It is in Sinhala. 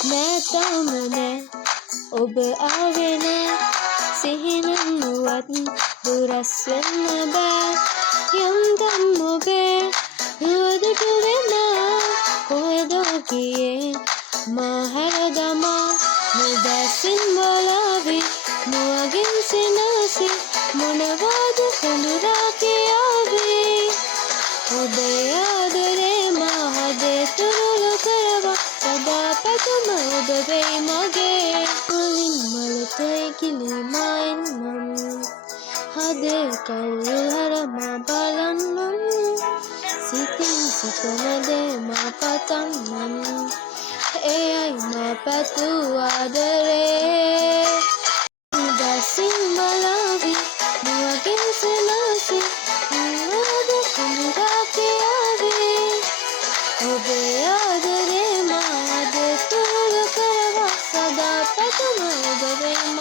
නෑ තාම නෑ ඔබ ආවේ නෑ සිහිනෙන් වුවත් දුරස් වෙන්න බෑ යම්තම් ඔබේ රුවදට වෙනා කොහෙදෝ ගියේ මා හැර දමා මුදැසින් බලාවි මුවගින් සිනාසි මොනවාද හඳුනා කියාවේ ඔබේ ආදරේ මා හදේ තුරුළු කරවා සදා පැතුම ඔබ වෙයි මගේ මුලින් මලතොයි කිලිමයින් නම් හදේ කවුරු හරමා බලන්නම් සිතින් සිතන දේ මා පතන්නම් එයයි මා පැtuu ආදරේ මුදැසින් බලාවි මුවගින් සිනාසි මොනවාද හඳුනා කියාවේ ඔබේ ආදරේ මා හදේ තුරුළු කරවා සදා පැතුම ඔබ වෙයි